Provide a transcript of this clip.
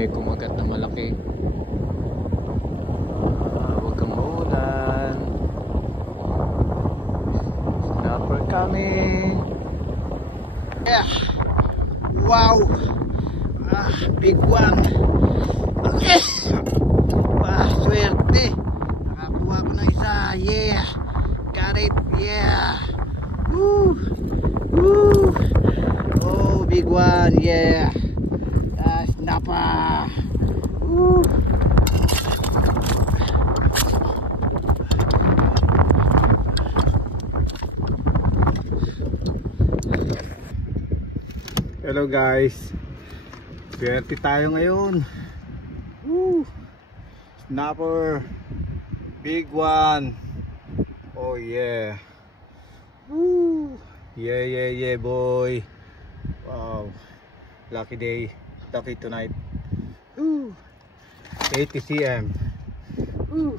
may kumagat na malaki. Huwag kang maulan. Snapper coming. Yeah. Wow. Big one. Okay. Swerte. Nakakuha ko ng isa. Yeah. Got it. Yeah. Woo. Woo. Oh, big one. Yeah. Snapper. Woo. Hello guys. Swerte tayo ngayon. Woo. Snapper. Big one. Oh yeah. Woo. Yeah, yeah, yeah, boy. Wow. Lucky day. Lucky tonight. Woo. 80 cm. Woo.